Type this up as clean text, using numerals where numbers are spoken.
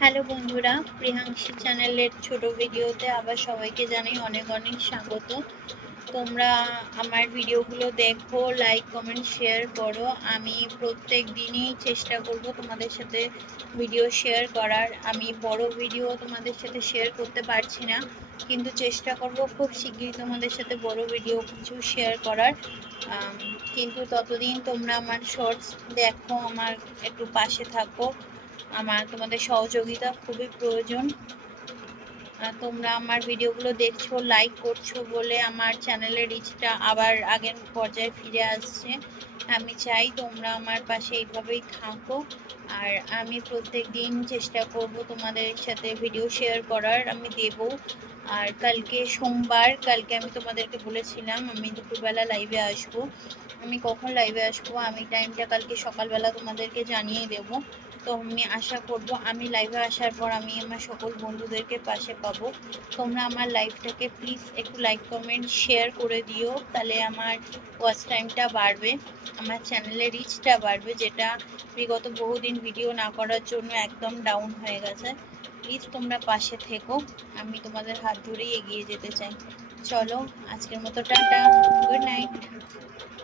Hello বন্ধুরা, প্রিয়াংশী চ্যানেলের ছোট ভিডিওতে আবার সবাইকে জানাই অনেক অনেক স্বাগত। তোমরা আমার ভিডিওগুলো দেখো, লাইক কমেন্ট শেয়ার করো। আমি প্রত্যেক দিনই চেষ্টা করব তোমাদের সাথে ভিডিও শেয়ার করার। আমি বড় ভিডিও তোমাদের সাথে শেয়ার করতে পারছি না, কিন্তু চেষ্টা করব খুব শিগগিরই তোমাদের সাথে বড় ভিডিও কিছু শেয়ার করার। কিন্তু ততদিন তোমরা আমার শর্টস দেখো, আমার একটু পাশে থাকো। তোমাদের সহযোগিতা খুবই প্রয়োজন। তোমরা আমার ভিডিওগুলো দেখছো, লাইক করছো বলে আমার চ্যানেলের রিচটা আবার আগের পর্যায়ে ফিরে আসছে। আমি চাই তোমরা আমার পাশে এইভাবেই থাকো। আর আমি প্রত্যেক দিন চেষ্টা করব তোমাদের সাথে ভিডিও শেয়ার করার, আমি দেব। আর কালকে সোমবার, কালকে আমি তোমাদেরকে বলেছিলাম আমি দুপুরবেলা লাইভে আসবো। আমি কখন লাইভে আসবো আমি টাইমটা কালকে সকালবেলা তোমাদেরকে জানিয়ে দেব। তো আমি আশা করব আমি লাইভে আসার পর আমি আমার সকল বন্ধুদেরকে পাশে পাবো। তোমরা আমার লাইভটাকে প্লিজ একটু লাইক কমেন্ট শেয়ার করে দিও, তাহলে আমার ওয়াচ টাইমটা বাড়বে, আমার চ্যানেলের রিচটা বাড়বে, যেটা বিগত বহুদিন ভিডিও না করার জন্য একদম ডাউন হয়ে গেছে। প্লিজ তোমরা পাশে থেকো, আমি তোমাদের হাত ধরেই এগিয়ে যেতে চাই। চলো, আজকের মতো টাটা, গুড নাইট।